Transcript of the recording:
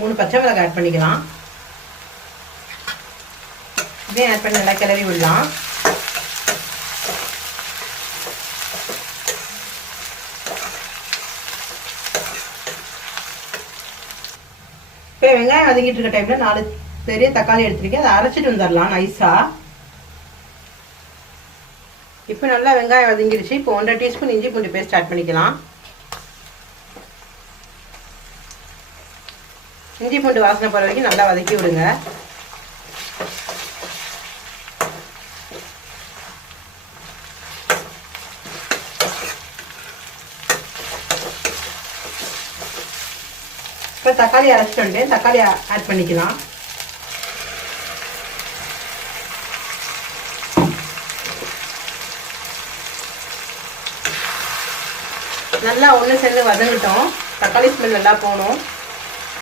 3 பச்சை மிளகாய் ஆட் பண்ணிக்கலாம். இதையும் ஆட் பண்ணி நல்லா கிளறி விடலாம். இப்போ வெங்காயம் வதங்கிட்டு இருக்க டைம்ல 4 பெரிய தக்காளி எடுத்துருக்கேன். அதை அரைச்சிட்டு வந்துடலாம் நைஸா. இப்போ நல்லா வெங்காயம் வதங்கிடுச்சு. இப்போ 1.5 டீஸ்பூன் இஞ்சி பூண்டு பேஸ்ட் ஆட் பண்ணிக்கலாம். இஞ்சி பூண்டு வாசனை போகிற வரைக்கும் நல்லா வதக்கி விடுங்க. இப்போ தக்காளி அரைச்சிட்டு வந்து தக்காளி ஆட் பண்ணிக்கலாம். நல்லா ஒன்று சேர்ந்து வதங்கட்டும். தக்காளி ஸ்மெல் நல்லா போகணும்.